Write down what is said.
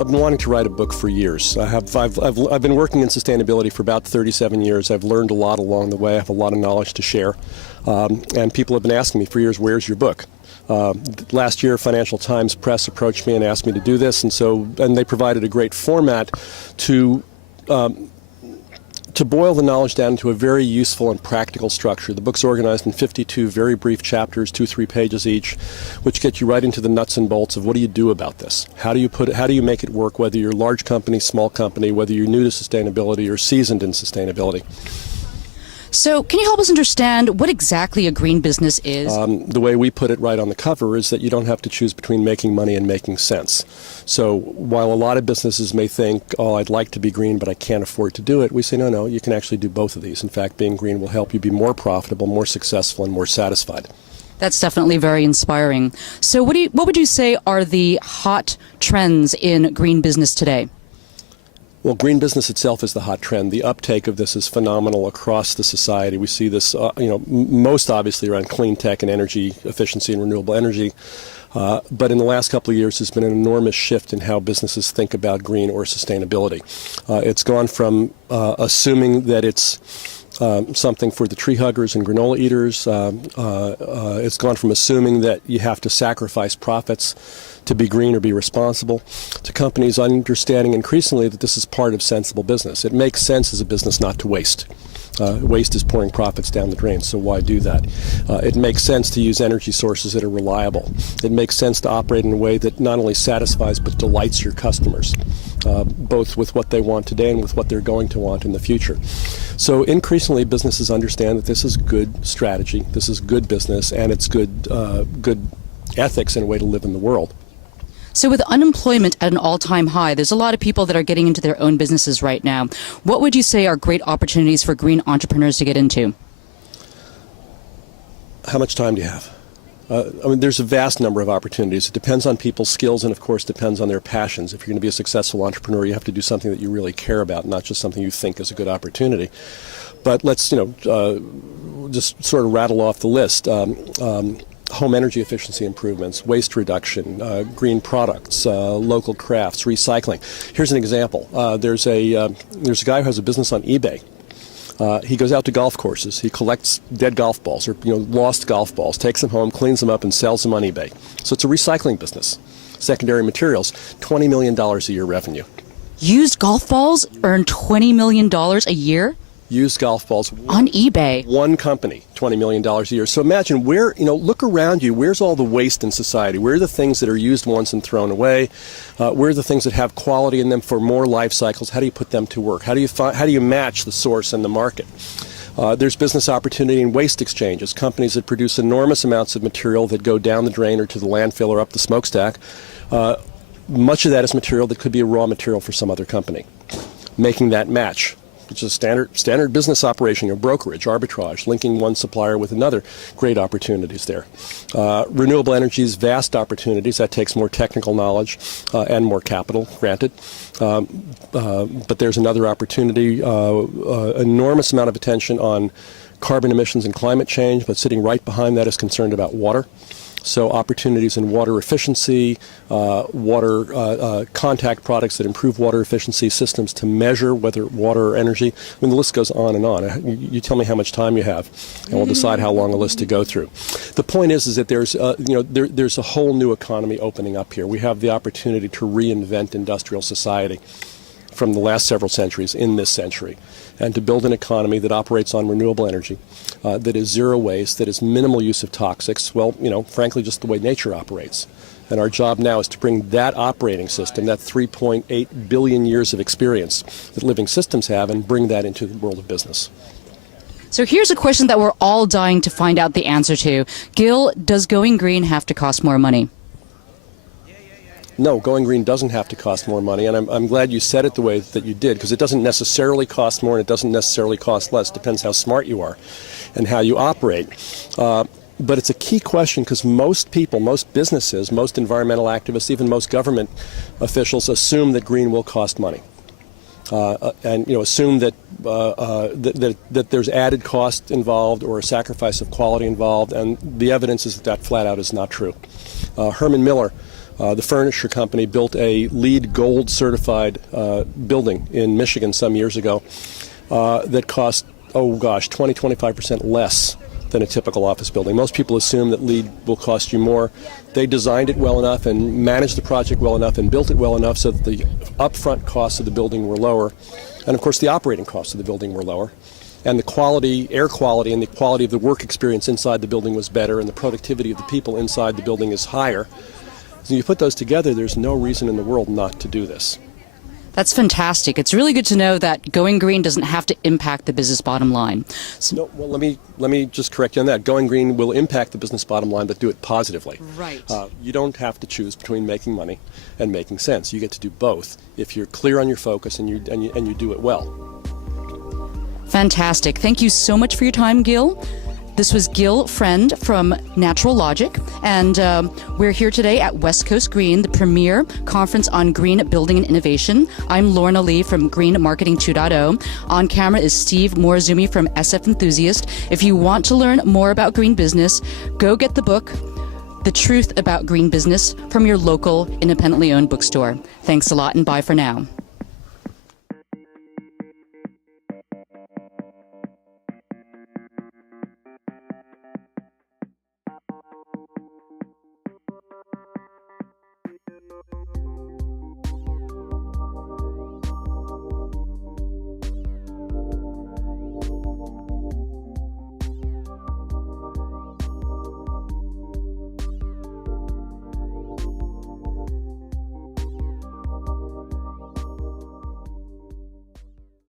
I've been wanting to write a book for years. I've been working in sustainability for about 37 years. I've learned a lot along the way. I have a lot of knowledge to share. And people have been asking me for years, where's your book? Last year, Financial Times Press approached me and asked me to do this, and they provided a great format to boil the knowledge down into a very useful and practical structure. The book's organized in 52 very brief chapters, 2-3 pages each, which get you right into the nuts and bolts of what do you do about this? How do you make it work, whether you're a large company, small company, whether you're new to sustainability or seasoned in sustainability. So can you help us understand what exactly a green business is? The way we put it right on the cover is that you don't have to choose between making money and making sense. So while a lot of businesses may think, oh, I'd like to be green, but I can't afford to do it, we say, no, you can actually do both of these. In fact, being green will help you be more profitable, more successful, and more satisfied. That's definitely very inspiring. So what would you say are the hot trends in green business today? Well, green business itself is the hot trend. The uptake of this is phenomenal across the society. We see this, most obviously around clean tech and energy efficiency and renewable energy. But in the last couple of years, there's been an enormous shift in how businesses think about green or sustainability. It's gone from assuming that it's something for the tree huggers and granola eaters. It's gone from assuming that you have to sacrifice profits to be green or be responsible, to companies understanding increasingly that this is part of sensible business. It makes sense as a business not to waste. Waste is pouring profits down the drain, so why do that? It makes sense to use energy sources that are reliable. It makes sense to operate in a way that not only satisfies but delights your customers, both with what they want today and with what they're going to want in the future. So increasingly businesses understand that this is good strategy, this is good business, and it's good ethics and a way to live in the world. So with unemployment at an all-time high, there's a lot of people that are getting into their own businesses right now. What would you say are great opportunities for green entrepreneurs to get into? How much time do you have? There's a vast number of opportunities. It depends on people's skills and, of course, depends on their passions. If you're going to be a successful entrepreneur, you have to do something that you really care about, not just something you think is a good opportunity. But let's, just sort of rattle off the list. Home energy efficiency improvements, waste reduction, green products, local crafts, recycling. Here's an example. There's a guy who has a business on eBay. He goes out to golf courses. He collects dead golf balls or lost golf balls, takes them home, cleans them up, and sells them on eBay. So it's a recycling business. Secondary materials, $20 million a year revenue. Used golf balls earn $20 million a year? Used golf balls on eBay. One company, $20 million a year. So imagine look around you. Where's all the waste in society? Where are the things that are used once and thrown away? Where are the things that have quality in them for more life cycles? How do you put them to work? How do you match the source and the market? There's business opportunity in waste exchanges. Companies that produce enormous amounts of material that go down the drain or to the landfill or up the smokestack. Much of that is material that could be a raw material for some other company. Making that match, which is a standard business operation, brokerage, arbitrage, linking one supplier with another. Great opportunities there. Renewable energies, vast opportunities. That takes more technical knowledge and more capital, granted. But there's another opportunity, enormous amount of attention on carbon emissions and climate change, but sitting right behind that is concerned about water. So opportunities in water efficiency, water contact products that improve water efficiency, systems to measure whether water or energy. The list goes on and on. You tell me how much time you have, and we'll decide how long a list to go through. The point is that there's there's a whole new economy opening up here. We have the opportunity to reinvent industrial society from the last several centuries in this century, and to build an economy that operates on renewable energy, that is zero waste, that is minimal use of toxics, frankly, just the way nature operates. And our job now is to bring that operating system, that 3.8 billion years of experience that living systems have, and bring that into the world of business. So here's a question that we're all dying to find out the answer to. Gil, does going green have to cost more money? No, going green doesn't have to cost more money, and I'm glad you said it the way that you did, because it doesn't necessarily cost more and it doesn't necessarily cost less. It depends how smart you are and how you operate. But it's a key question because most people, most businesses, most environmental activists, even most government officials assume that green will cost money. And assume that that there's added cost involved or a sacrifice of quality involved, and the evidence is that flat out is not true. Herman Miller, the furniture company, built a LEED Gold certified building in Michigan some years ago that cost, 20-25% less than a typical office building. Most people assume that LEED will cost you more. They designed it well enough and managed the project well enough and built it well enough so that the upfront costs of the building were lower. And of course the operating costs of the building were lower. And the quality, air quality, and the quality of the work experience inside the building was better, and the productivity of the people inside the building is higher. So you put those together, there's no reason in the world not to do this. That's fantastic. It's really good to know that going green doesn't have to impact the business bottom line. No, well, let me just correct you on that. Going green will impact the business bottom line, but do it positively. Right. You don't have to choose between making money and making sense. You get to do both if you're clear on your focus and you do it well. Fantastic. Thank you so much for your time, Gil. This was Gil Friend from Natural Logic, and we're here today at West Coast Green, the premier conference on green building and innovation. I'm Lorna Lee from Green Marketing 2.0. On camera is Steve Morizumi from SF Enthusiast. If you want to learn more about green business, go get the book, The Truth About Green Business, from your local independently owned bookstore. Thanks a lot, and bye for now.